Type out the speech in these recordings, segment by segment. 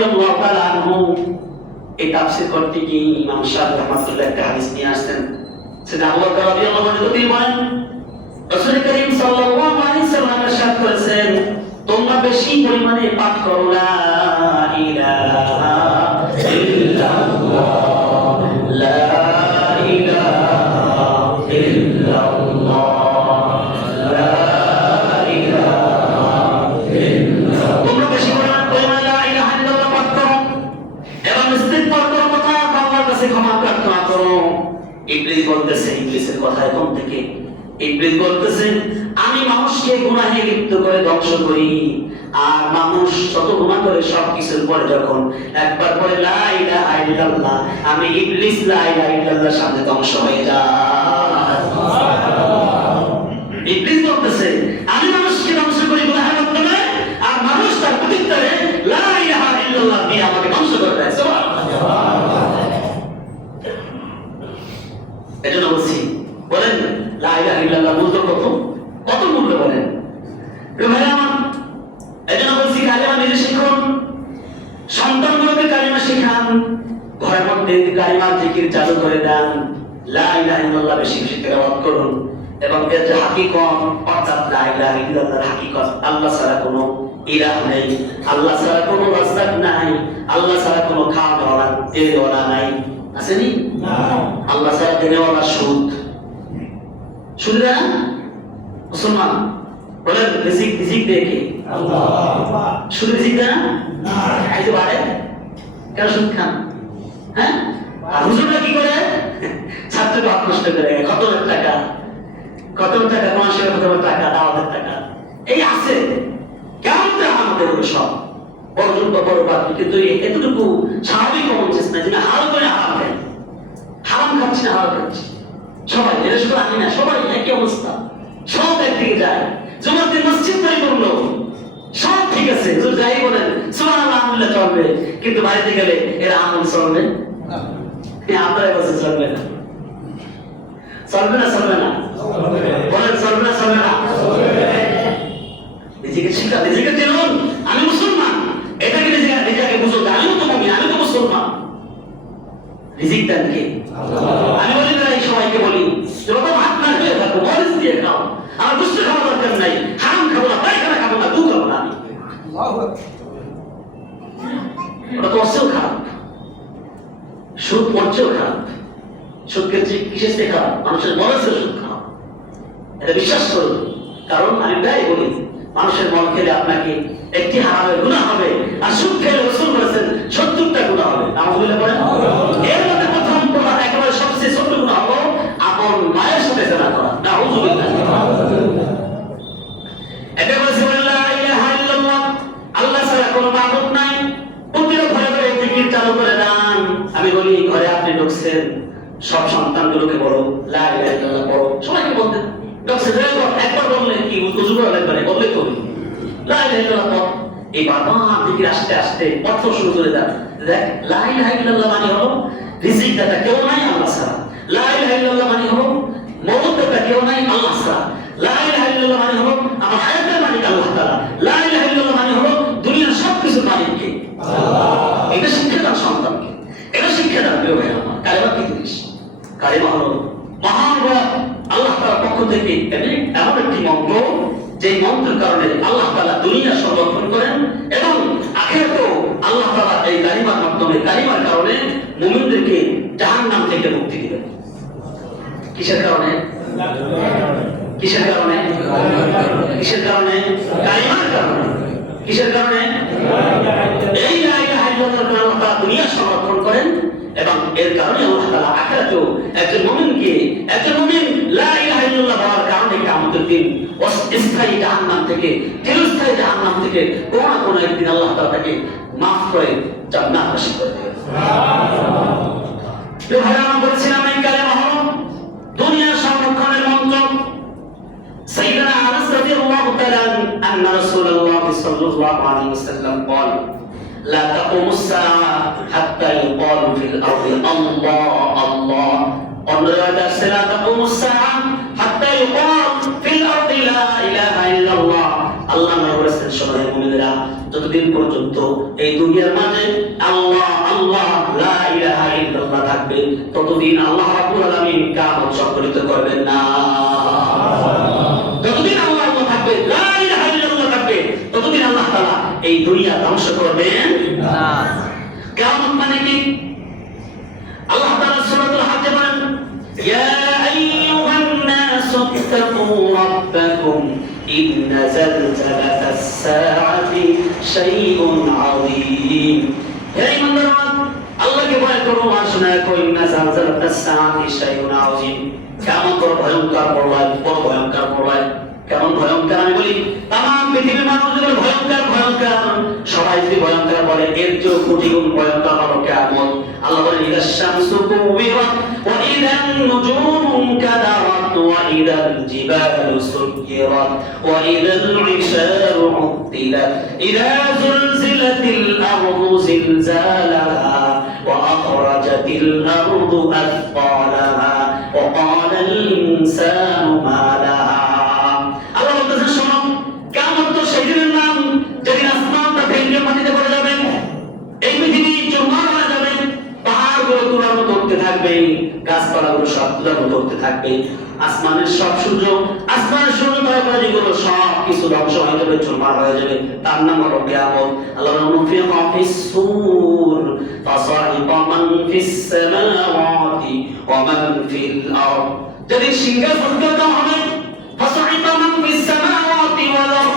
রাদিয়াল্লাহু তাআলা আনহু এই তাফসীর করতে গিয়ে ইমাম শাফিঈ রাহমাতুল্লাহ একটা হাদিস নিয়ে আসতেন। সেটা আবু বকর রাদিয়াল্লাহু আনহু তিনি বলেন, রাসূল করিম সাল্লাল্লাহু আলাইহি ওয়াসাল্লাম ইরশাদ করেছেন, তোমরা বেশি পরিমাণে পাঠ করো লা ইলাহা ইল্লাল্লাহ, লা ইলাহা ইল্লাল্লাহ, লা ইলাহা ইল্লাল্লাহ। তোমরা বেশি পরিমাণে লা ইলাহা ইল্লাল্লাহ পাঠ করো এবং ইস্তিগফার করো, তথা আল্লাহর কাছে ক্ষমা প্রার্থনা করো। ইবলিস বলতেছে, ইবলিসের কথা এখন থেকে ইবলিস বলতেছে, আমি মানুষকে গুনাহে লিপ্ত করে ধ্বংস করি, আর মানুষ যত গুনাহ করে সব কিছুর পরে যখন একবার পরে লা ইলাহা ইল্লাল্লাহ, আমি ইবলিস লা ইলাহা ইল্লাল্লাহর সামনে ধ্বংস হয়ে যায়। ইবলিস বলতেছে, আমি মানুষকে ধ্বংস করি গুনাহের মাধ্যমে, আর মানুষ তার প্রত্যুত্তরে লা ইলাহা ইল্লাল্লাহ দিয়ে আমাকে ধ্বংস করে দেয়। সুবহানাল্লাহ। এজন্য বলছি, বলেন লা ইলাহা ইল্লাল্লাহ মূল্য কত? কত মূল্য বলেন ভাই আমার? এজন্য বলছি কালিমা নিজে শিখুন, সন্তানগুলোকে কালিমা শিখান, ঘরের মধ্যে কালিমা জিকির চালু করে দেন, লা ইলাহা ইল্লাল্লাহ বেশি বেশি তেলাওয়াত করুন, এবং এর যে হাকিকত, অর্থাৎ লা ইলাহা ইল্লাল্লাহর হাকিকত, আল্লাহ ছাড়া কোনো ইলাহ নেই, আল্লাহ ছাড়া কোনো রাজ্জাক নাই, আল্লাহ ছাড়া কোনো খাওয়াওয়ালা দেওয়ালা নাই, আসেনি? না। আল্লাহ ছাড়া দেওয়ালা সুদ, সুদ দেয় না মুসলমান? বলেন রিজিক দেখে আল্লাহ, সুদ রিজিক দেয় না? না। খাইতে পারে কেন? সুদ খান। হ্যাঁ, আর হুজুররা কি করে? ছাত্রকে আকৃষ্ট করে কত টাকা, কত টাকা, মাসের কত টাকা, দাওয়াতের টাকা, এই আছে কেমন আমাদের সব পর্যন্ত বড় বাকি, কিন্তু এতটুকু স্বাভাবিক কমন চেস না যে হাল করে হারাম খাই, হারাম খাচ্ছি না হারাম খাচ্ছি সবাই, এটা শুধু আমি না, সবাই একই অবস্থা, সব একদিকে যায়। জুমাতের মসজিদ পরিপূর্ণ, সব ঠিক আছে, হুজুর যাই বলেন সুবহানাল্লাহ আলহামদুলিল্লাহ চলবে, কিন্তু বাড়িতে গেলে এর আমল চলবে না, আপনার কাছে চলবে না, চলবে না, চলবে না, বলেন চলবে না, চলবে না। নিজেকে শিক্ষা, নিজেকে চিনুন, আমি মুসলমান, এটাকে নিজেকে বুঝো, আমিও তো মুমিন, আমি তো মুসলমান। রিজিক দেন কে? আমি বলি না, এই সবাইকে বলি যত ভাত না খেয়ে থাকো মরিচ দিয়ে খাও, আমার গুস্ত খাওয়া দরকার নাই, হারাম খাবো না, পায়খানা খাবো না, দুধ খাবো না আমি, ওটা তো অর্থেও খারাপ, সুদ পড়ছেও খারাপ, সুদকে কিসের থেকে খারাপ? মানুষের মরচের সুদ খারাপ, এটা বিশ্বাস করুন। কারণ আমি তাই বলি, মানুষের মন খেলে আপনাকে একটি হারামের গুনাহ হবে, আর সুদ খেলে রাসূল বলেছেন ৭০টা গুনাহ হবে। নাউযুবিল্লাহ বলেন। এর মধ্যে প্রথম গুনাহ, একেবারে সবচেয়ে ছোট গুনাহ হলো আপন মায়ের সাথে জিনা করা। নাউযুবিল্লাহ। এটা বলেছে লা ইলাহা ইল্লাল্লাহ, আল্লাহ ছাড়া কোনো মাবুদ নাই, প্রতিটা ঘরে ঘরে জিকির চালু করে দেন। আমি বলি, ঘরে আপনি ঢুকছেন, সব সন্তানগুলোকে বলো লা ইলাহা ইল্লাল্লাহ পড়ো, সবাইকে বলতে একবার বললে কি উজু করে একবারে বললে তো লা ইলাহা ইল্লাল্লাহ। এই বাবা দিকে আস্তে আস্তে অর্থ শুরু করে দেন। দেখ, লা ইলাহা ইল্লাল্লাহ মানে হলো রিজিক দাতা কেউ নাই আল্লাহ ছাড়া, লা ইলাহা ইল্লাল্লাহ মানে হলো মওত দাতা কেউ নাই আল্লাহ ছাড়া, লা ইলাহা ইল্লাল্লাহ মানে হলো আমার হায়াতের মালিক আল্লাহ তাআলা, লা ইলাহা ইল্লাল্লাহ মানে হলো দুনিয়ার সবকিছুর মালিক কে? আল্লাহ। এটা শিক্ষা দান সন্তানকে, এটা শিক্ষা দান প্রিয় ভাই আমার। কালেমা কি জিনিস? কালেমা হলো মহান রব আল্লাহ তাআলার পক্ষ থেকে এমন একটি মন্ত্র, যে মন্ত্রের কারণে আল্লাহ তাআলা দুনিয়া সংরক্ষণ করেন, এবং আখিরাতেও আল্লাহ তাআলা এই কালিমার মাধ্যমে, কালিমার কারণে মুমিনদেরকে জাহান্নাম থেকে মুক্তি দিবেন। কিসের কারণে? কিসের কারণে? কিসের কারণে? কালিমার কারণে। কিসের কারণে? এই লা ইলাহা ইল্লাল্লাহর কারণে আল্লাহ তাআলা দুনিয়া সংরক্ষণ করেন, এবং এর কারণে আল্লাহ তাআলা আখিরাতেও একজন মুমিনকে, একজন মুমিন লা ইলাহা ইল্লাল্লাহ বলার কারণে কিয়ামতের দিন স্থায়ী জাহান্নাম থেকে, চিরস্থায়ী জাহান্নাম থেকে কোন না কোন একদিন আল্লাহ তাআলা তাকে মাফ করে জান্নাতবাসী করে দেবেন। সুবহানাল্লাহ। ভাইরা, আমরা বলছিলাম এই কালেমা হলো দুনিয়া সংরক্ষণের মন্ত্র। সাইয়্যিদুনা আনাস রাদিয়াল্লাহু তাআলা আন্না রাসূলুল্লাহ সাল্লাল্লাহু আলাইহি ওয়াসাল্লাম বলেন, لا تقوم الساعة حتى يقال في الأرض الله الله. لا تقوم الساعة حتى يقال في الأرض لا إله إلا الله. আল্লাহ নবী বলেছেন, শোনো হে মুমিনেরা, যতদিন পর্যন্ত এই দুনিয়ার মাঝে আল্লাহ আল্লাহ লা ইলাহা ইল্লাল্লাহ থাকবে, ততদিন আল্লাহ রাব্বুল আলামিন কিয়ামত সংঘটিত করবেন না। যতদিন আল্লাহ আল্লাহ থাকবে, লা ইলাহা ইল্লাল্লাহ থাকবে, ততদিন আল্লাহ তাআলা এই দুনিয়া ধ্বংস করবেন না। কিয়ামত মানে কি? আল্লাহ তাআলা সূরাতুল হজ্জে বলেন, ইয়া আইয়ুহান নাসু ইত্তাকু রাব্বাকুম ইন্না জালজালাতাস সাআতি শাইউন আযীম। হে ইমানদাররা, আল্লাহকে ভয় করো আর শুনে রাখো, ইন্না জালজালাতাস সাআতি শাইউন আযীম। কিয়ামত বড় ভয়ঙ্কর প্রলয়, বড় ভয়ঙ্কর প্রলয়। কেমন ভয়ঙ্কর আমি বলি, তাম পৃথিবীর মানুষ যদি ভয়ঙ্কর ভয়ঙ্কর সবাই যদি ভয়ঙ্কর বলে, এর চেয়ে কোটি গুণ ভয়ঙ্কর হলো কিয়ামত। আল্লাহ বলেন, ইদাশ শামসু কুবিরাত ওয়া ইদান নুজুমু কাদারাত ওয়া ইদাল জিবালু সুয়িরাত ওয়া ইদাল ইশারু উত্তিলাত ইদা যুলজিলাতিল আরদু জিলজালাহা ওয়া আখরাজাতিল আরদু আথqalaha ওয়া ক্বালাল ইনসানু মা লাহা। আল্লাহ বলতেছেন, শোনো, কিয়ামত তো সেদিনের নাম যেদিন আসমানটা ভেঙে মাটিতে পড়ে যাবে, এই পৃথিবী চুরমার হয়ে যাবে, পাহাড়গুলো তুলার মতো উঠতে থাকবে, গাছপালাগুলো সব তুলার মতো উঠতে থাকবে, আসমানের সূর্য তারাগুলো সব কিছু ধ্বংস হয়ে যাবে, চুরমার হয়ে যাবে। তার নাম হলো কিয়ামত। আল্লাহ বলেন, নুফিখা ফিস সূর ফাসাইকা মান ফিস সামাওয়াতি ওয়া মান ফিল আরদ। যেদিন সিংহাসন ফুঁকে দেওয়া হবে, ফাসাইকা মান ফিস সামাওয়াতি ওয়াল আরদ,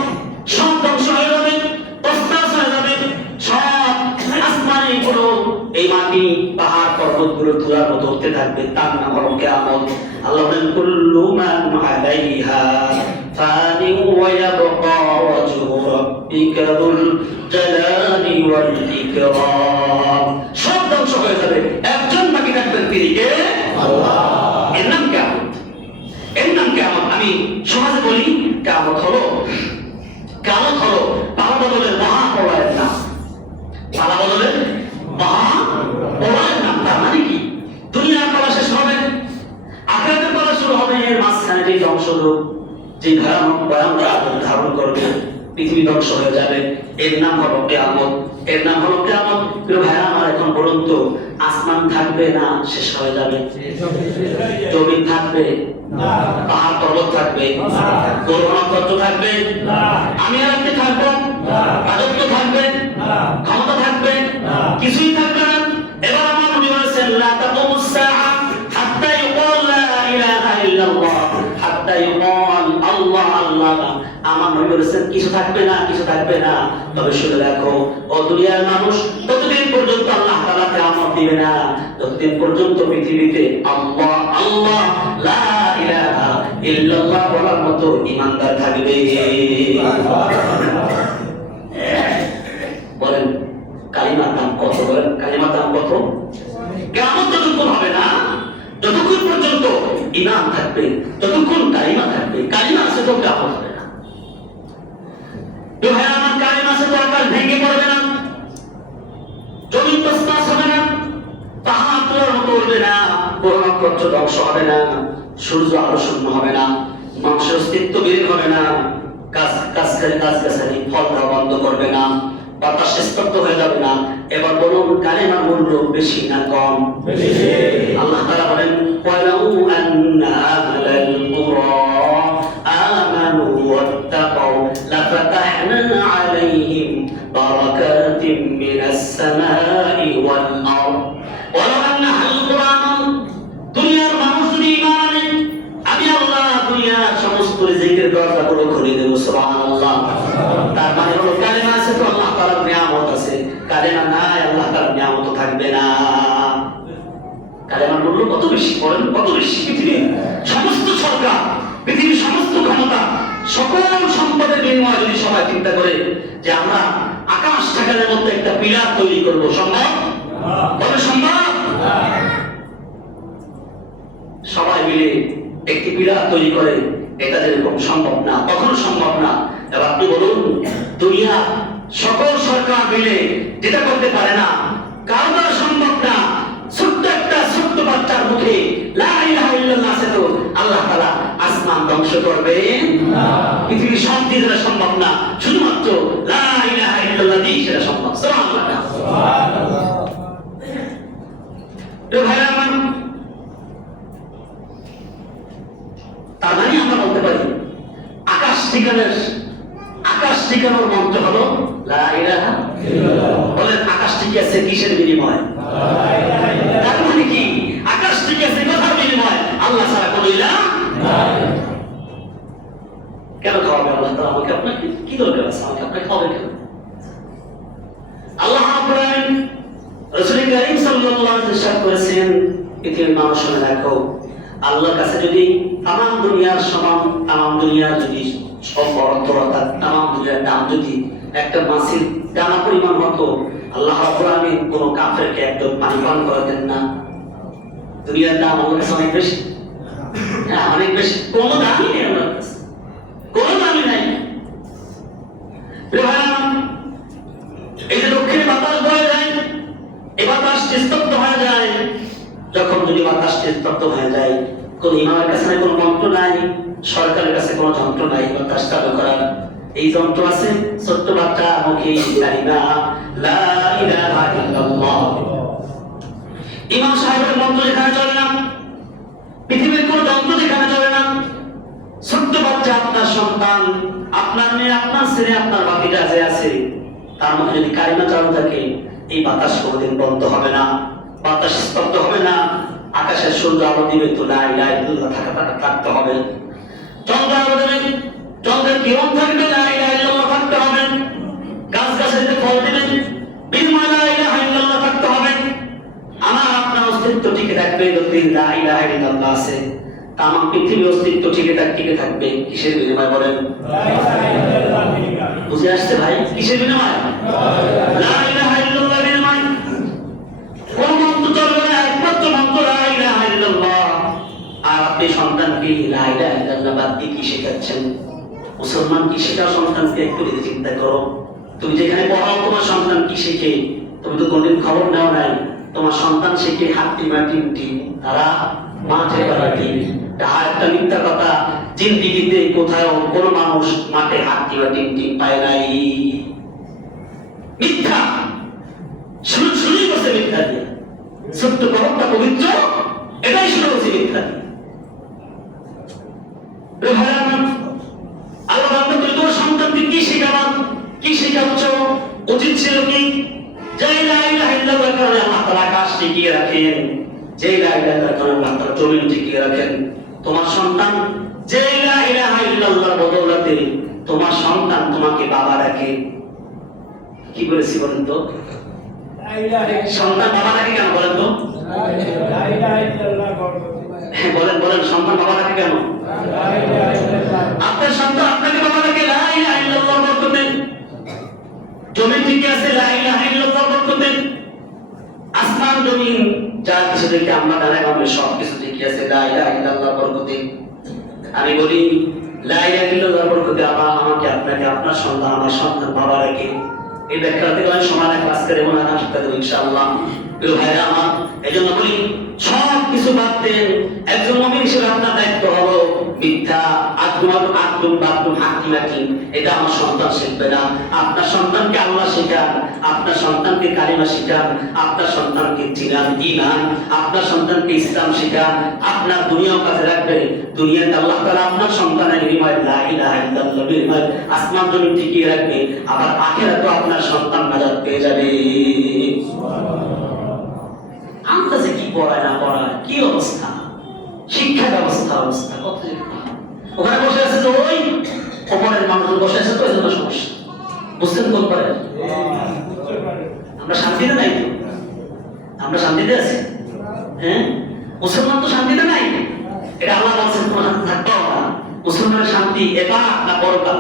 সব ধ্বংস হয়ে যাবে, তছনছ হয়ে যাবে, সব আসমানে পুরো এই মাটি পাহাড় পর্বতগুলো তুলার মতো উঠতে থাকবে। তার নাম হলো কিয়ামত। আল্লাহ বলেন, কুল্লু মান আলাইহা ফানি ওয়া ইয়াবকা ওয়াজহু রাব্বিকা যুল জালালি ওয়াল ইকরাম। সব ধ্বংস হয়ে যাবে, একজন বাকি থাকবেন, তিনি কে? আল্লাহ। এর নাম কিয়ামত, এর নাম কিয়ামত। আমি সমাজে বলি, কিয়ামত হলো পালা বদলের মহাপ্রলয়ের নাম। পালা বদলের মহাপ্রলয়ের নাম। তার মানে কি? দুনিয়ার পালা শেষ হবে, আখিরাতের পালা শুরু হবে, এর মাঝখানে যে ধ্বংসরূপ, যে ভয়ানক আগুন ধারণ করবে, পৃথিবী ধ্বংস হয়ে যাবে, এর নাম হলো কিয়ামত। এর নাম হলো কিয়ামত। প্রিয় ভাইরা আমার, এখন বলুন তো, আসমান থাকবে না শেষ হয়ে যাবে? জমিন থাকবে না, পাহাড় পর্বত থাকবে না, গ্রহ নক্ষত্র থাকবে না, আমি আর আপনি থাকবো না, রাজত্ব থাকবে না, ক্ষমতা থাকবে না, কিছুই থাকবে না। এবার আমার নবী বলেছেন, লা তাকুমুস সাআ হাত্তা ইউকাল লা ইলাহা ইল্লাল্লাহ হাত্তা ইউকাল আল্লাহ আল্লাহ। আমার নবী বলেছেন, কিছু থাকবে না, কিছু থাকবে না। তবে শুনে রাখো, ও দুনিয়ার মানুষ, ততদিন পর্যন্ত আল্লাহ তাআলা কিয়ামত দিবে না, ততদিন পর্যন্ত পৃথিবীতে আল্লাহ আল্লাহ লা ইলাহা ইল্লাল্লাহ বলার মতো ঈমানদার থাকবে। বলেন, কালিমার দাম কত? বলেন, কালিমার দাম কত? কিয়ামত যতক্ষণ হবে না, যতক্ষণ পর্যন্ত ঈমান থাকবে, ততক্ষণ কালিমা থাকবে। কালিমা আছে তো কিয়ামত হবে না। ভাই আমার, কালিমা আছে তো আকাশ ভেঙে পড়বে না, জমিন তছনছ হবে না, পাহাড় তোলার মতো উঠবে না, গ্রহ নক্ষত্র ধ্বংস হবে না, সূর্য আলো শূন্য হবে না, মানুষের অস্তিত্ব বিলীন হবে না, গাছগাছালি ফল দেওয়া বন্ধ করবে না, বাতাস স্তব্ধ হয়ে যাবে না। এবার বলুন, কালিমার মূল্য বেশি না কম? আল্লাহ তাআলা বলেন, ওয়ালাউ আন্না আহলাল কুরা আমানু ওয়াত্তাকাউ লাফাতাহনা আলাইহিম বারাকাতিম মিনাস সামাই ওয়াল আরদ। ওয়ালাউ আন্না আহলাল কুরা আমানু, দুনিয়ার মানুষ যদি ঈমান আনে, আমি আল্লাহ দুনিয়ার সমস্ত রিজিকের দরজাগুলো খুলে দেব। সুবহানাল্লাহ। তার মানে হলো, কালিমা আছে তো আল্লাহ তাআলার নিয়ামত আছে, কালিমা নাই, আল্লাহ তাআলার নিয়ামত থাকবে না। কালিমার মূল্য কত বেশি, বলেন, কত বেশি? পৃথিবীর সমস্ত সরকার, পৃথিবীর সমস্ত ক্ষমতা, সকল সম্পদের বিনিময়ে যদি সবাই চিন্তা করে যে আমরা আকাশ ঠেকানোর মধ্যে একটা পিলার তৈরি করবো, সম্ভব? বলে সম্ভব? সবাই মিলে একটি পিলার তৈরি করে, এটা যেরকম সম্ভব না, কখনো সম্ভব না। এবার আপনি বলুন, দুনিয়া সকল সরকার মিলে যেটা করতে পারে না, কারো দ্বারা সম্ভব না। ছোট্ট একটা ছোট্ট বাচ্চার মুখে লা ইলাহা ইল্লাল্লাহ আছে তো আল্লাহ তাআলা আসমান ধ্বংস করবে না। পৃথিবীর শান্তি দ্বারা সম্ভব না, শুধুমাত্র লা ইলাহা ইল্লাল্লাহ সেটা সম্ভব। সুবহানাল্লাহ। ভাইরা আমার, তার মানে আমরা বলতে পারি আকাশ ঠিকানোর মন্ত্র হলো লা ইলাহা ইল্লাল্লাহ। বলেন আকাশ টিকে আছে কিসের বিনিময়? তার মানে কি আকাশ টিকে আছে কথার বিনিময়, আল্লাহ ছাড়া কোনো ইলাহ নাই। কেন খাওয়াবে আল্লাহ তাআলা আমাকে? আপনাকে কি দরকার আছে আমাকে আপনাকে খাওয়াবে কেন? আল্লাহ রাব্বুল আলামিন রাসূল কারীম সাল্লাল্লাহু আলাইহি ওয়াসাল্লাম করেছেন, পৃথিবীর মানুষ শুনে রাখো, আল্লাহর কাছে যদি তামাম দুনিয়ার সমান, তামাম দুনিয়ার যদি সব অর্থ অর্থাৎ তামাম দুনিয়ার দাম যদি একটা মাছের দানা পরিমাণ হতো, আল্লাহ রাব্বুল আলামিন কোনো কাফেরকে একদম পানি পান করাতেন না। দুনিয়ার দাম আল্লাহর কাছে অনেক বেশি, হ্যাঁ অনেক বেশি, কোনো দামই নেই আল্লাহর কাছে, কোনো দামই নাই। এই যে দক্ষিণে বাতাস বয়ে যায়, এই বাতাস স্তব্ধ হয়ে যায়, যখন যদি বাতাস স্তব্ধ হয়ে যায়, কোন ইমামের কাছে কোনো মন্ত্র নাই, সরকারের কাছে কোনো যন্ত্র নাই বাতাস চালু করার। এই যন্ত্র আছে ছোট্ট বাচ্চা মুখে কালিমা লা ইলাহা ইল্লাল্লাহ। ইমাম সাহেবের মন্ত্র যেখানে চলে না, পৃথিবীর কোন যন্ত্র যেখানে চলে না, ছোট্ট বাচ্চা আপনার সন্তান, আপনার মেয়ে, আপনার ছেলে, আপনার বাকিটা যে আছে, তার মধ্যে যদি কালিমা চালু থাকে, এই বাতাস কোনোদিন বন্ধ হবে না, বাতাস স্তব্ধ হবে না। আকাশের সূর্য আলো দিবে তো লা ইলাহা ইল্লাল্লাহ থাকতে হবে, চন্দ্র আলো দেবে, চন্দ্রের কিরণ থাকবে, লা ইলাহা ইল্লাল্লাহ থাকতে হবে, গাছ গাছালিতে ফল দেবে, বিনিময়ে লা ইলাহা ইল্লাল্লাহ থাকতে হবে। আমার আপনার অস্তিত্ব টিকে থাকবে যদি লা ইলাহা ইল্লাল্লাহ আছে। তামাম পৃথিবীর অস্তিত্ব টিকে থাকবে কিসের বিনিময়ে? বলেন বুঝে আসছে ভাই? কিসের বিনিময়ে? লা ইলাহা ইল্লাল্লাহ বিনিময়। কোন মন্ত্র চলবে না, একমাত্র মন্ত্র লা ইলাহা ইল্লাল্লাহ। আর আপনি সন্তানকে লা ইলাহা ইল্লাল্লাহ বাদ দিয়ে কি শেখাচ্ছেন? মুসলমান কি শেখাও সন্তানকে? একটু চিন্তা করো। তুমি যেখানে পড়াও তোমার সন্তান কি শেখে? তুমি তো কোনদিন খবর নাও নাই। তোমার সন্তান শেখে হাতি বা টিমটি, তারা মাঠে বাড়াটি। তাহা একটা মিথ্যা কথা, জিন্দিগিতে কোথাও কোনো মানুষ মাঠে হাতি বা টিমটি পায় নাই। মিথ্যা শুরুই করছে মিথ্যা দিয়ে। ছোট্ট কবরটা পবিত্র, এটাই শুরু করছে মিথ্যা দিয়ে। আল্লাহ বান্দা তুমি তোমার সন্তানকে কি শেখাবা, কি শেখাচ্ছ? উচিত ছিল কি যে লা ইলাহা ইল্লাল্লাহর কারণে আল্লাহ তাআলা আকাশ টিকিয়ে রাখেন, যে লা ইলাহা ইল্লাল্লাহর কারণে আল্লাহ তাআলা জমিন টিকিয়ে রাখেন। তোমার সন্তান যে লা ইলাহা ইল্লাল্লাহর বদৌলতে তোমার সন্তান তোমাকে বাবা ডাকে। কি বলেছি বলেন তো? সন্তান বাবা ডাকে কেন বলেন তো? বলেন বলেন, সন্তান বাবা ডাকে কেন? আপনার সন্তান আপনাকে বাবা ডাকে লা ইলাহা ইল্লাল্লাহর বরকতে। জমিন টিকে আছে লা ইলাহা ইল্লাল্লাহর বরকতে। আসমান জমিন যা কিছু দেখে আমরা জানাই আমরা সব কিছু টিকে আছে লা ইলাহা ইল্লাল্লাহর বরকতে। আমি বলি লা ইলাহা ইল্লাল্লাহর বরকতে আমাকে আপনাকে আপনার সন্তান আমার সন্তান বাবা ডাকে। এই ব্যাখ্যা থেকে আমি সমানে ক্লাস করে এবং আগাম শিক্ষা দেবো ইনশাআল্লাহ। প্রিয় ভাইরা আমার, এই জন্য বলি সব কিছু বাদ দেন। একজন মুমিন হিসেবে আপনার দায়িত্ব হলো মিথ্যা, এটা আমার সন্তান শিখবে না। আপনার সন্তানকে আল্লাহ শেখান, আপনার সন্তানকে কালিমা শেখান, আপনার সন্তানকে চিনান ঈমান, আপনার সন্তানকে ইসলাম শেখান। আপনার দুনিয়াও কাজে রাখবে। দুনিয়াতে আল্লাহ তাআলা আপনার সন্তানের বিনিময়ে লা ইলাহা ইল্লাল্লাহ বিনিময়ে আসমান জমিন টিকিয়ে রাখবে। আবার আখিরাতেও আপনার সন্তান নাজাত পেয়ে যাবে। আন্দাজে কি পড়ায় না পড়ায়, কি অবস্থা, শিক্ষা ব্যবস্থা কত যে ওখানে বসে আছে তো ওই অপরের মানুষজন বসে আছে তো, এজন্য সমস্যা। বুঝছেন কোন পারে? আমরা শান্তিতে নাই তো, আমরা শান্তিতে আছি। হ্যাঁ, মুসলমান তো শান্তিতে নাই। এটা আল্লাহ বলছেন তোমার শান্তি থাকতেও না। মুসলমানের শান্তি এবার না পরকাল?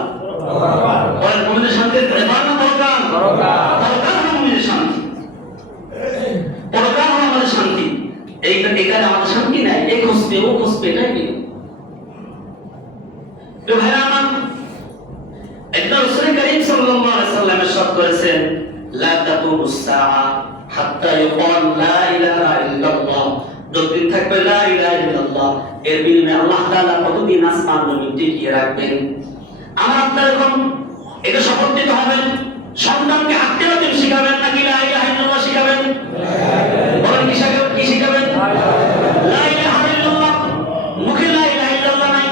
বলেন মুমিনের শান্তি এবার না পরকাল? পরকাল হলো মুমিনের শান্তি, পরকাল হলো আমাদের শান্তি। এখানে আমাদের শান্তি নাই, এই খুঁজবে ও খুঁজবে, এটাই নেই। তো ভাইরা আমার, একবার রাসূল করিম সাল্লাল্লাহু আলাইহি ওয়াসাল্লাম ইরশাদ করেছেন লা তাকুমুস সাআ হাত্তা ইউকাল লা ইলাহা ইল্লাল্লাহ। যতদিন থাকবে লা ইলাহা ইল্লাল্লাহ, এর বিনিময়ে আল্লাহ তাআলা কতদিন আসমান জমিন টিকিয়ে রাখবেন। আমার আপনার এখন এটা শপথ নিতে হবে সন্তানকে হাঁটতে হাঁটতে শিখাবেন নাকি লা ইলাহা ইল্লাল্লাহ শিখাবেন? বলেন কি শিখাবেন? কি শিখাবেন? লা ইলাহা ইল্লাল্লাহ। মুখে লা ইলাহা ইল্লাল্লাহ নাই,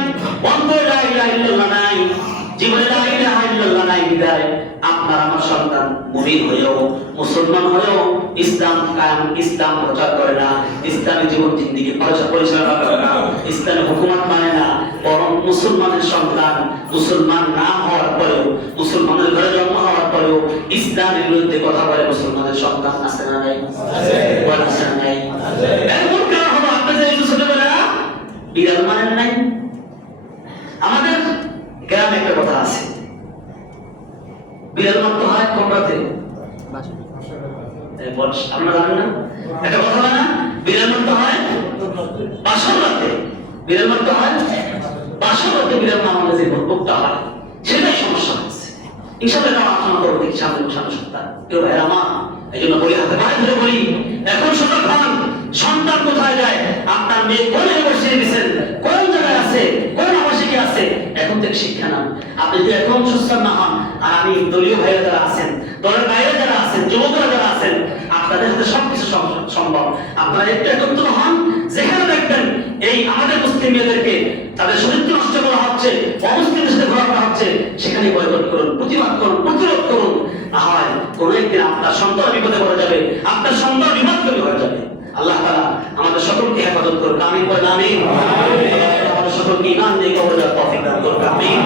অন্তরে লা ইলাহা ইল্লাল্লাহ নাই, জীবনে লা ইলাহা ইল্লাল্লাহ নাই। বিদায় আপনার আমার সন্তান মুমিন হয়েও, মুসলমান হয়েও ইসলাম কায়েম, ইসলাম প্রচার করে না, ইসলামী জীবন জিন্দেগি পরিচালনা করে না, ইসলামী হুকুমত মানে না, বরং মুসলমানের সন্তান মুসলমান না হওয়ার পরেও, মুসলমানের ঘরে জন্ম হওয়ার পরেও ইসলামের বিরুদ্ধে কথা বলে মুসলমানের সন্তান আছে না নাই? আছে না নাই? এমন কারণ হলো আপনি যে ছোটবেলা বিড়াল মানেন নাই। আমাদের গ্রামে একটা কথা আছে, বিড়াল মানতে হয় কোন রাতে? আপনারা জানেন না? একটা কথা হয় না, বিড়াল মানতে হয় বাসর রাতে। বিড়াল মানতে হয় বাসর রাতে। বিড়াল না মানলে যে ভোগটা হয় সেটাই সমস্যা হচ্ছে। ইনশাআল্লাহ আমরা আলোচনা করবো দেখি সামনে সপ্তাহ। কেউ ভাই আমার এই জন্য বলি, হাতে পায়ে ধরে বলি, এখন সতর্ক হন। সন্তান কোথায় যায়? আপনার মেয়ে কোন বসিয়ে দিচ্ছেন, কোন জায়গায় আছে, কোন আবাসিকে আছে, এখন থেকে শিক্ষা নাম। আপনি যদি এখন সুস্থ না হন, আর আমি দলীয় ভাইরা যারা আছেন, দলের বাইরে যারা আছেন, যুবকরা যারা আছেন, আপনাদের হাতে সবকিছু সম্ভব। আপনারা একটু একত্র হন, যেখানে দেখবেন এই আমাদের মুসলিম মেয়েদেরকে তাদের চরিত্র নষ্ট করা হচ্ছে, অমুসলিমদের সাথে ঘোরা করা হচ্ছে, সেখানে বয়কট করুন, প্রতিবাদ করুন, প্রতিরোধ করুন। না হয় কোন একদিন আপনার সন্তান বিপদে পড়ে যাবে, আপনার সন্তান বিপদগামী হয়ে যাবে। আল্লাহ তাআলা আমাদের সকলকে হেফাজত করুন। আমিন বলেন আমিন। আমাদের সকলকে ঈমান দিয়ে কবর দেওয়ার তৌফিক দান করুন। আমিন।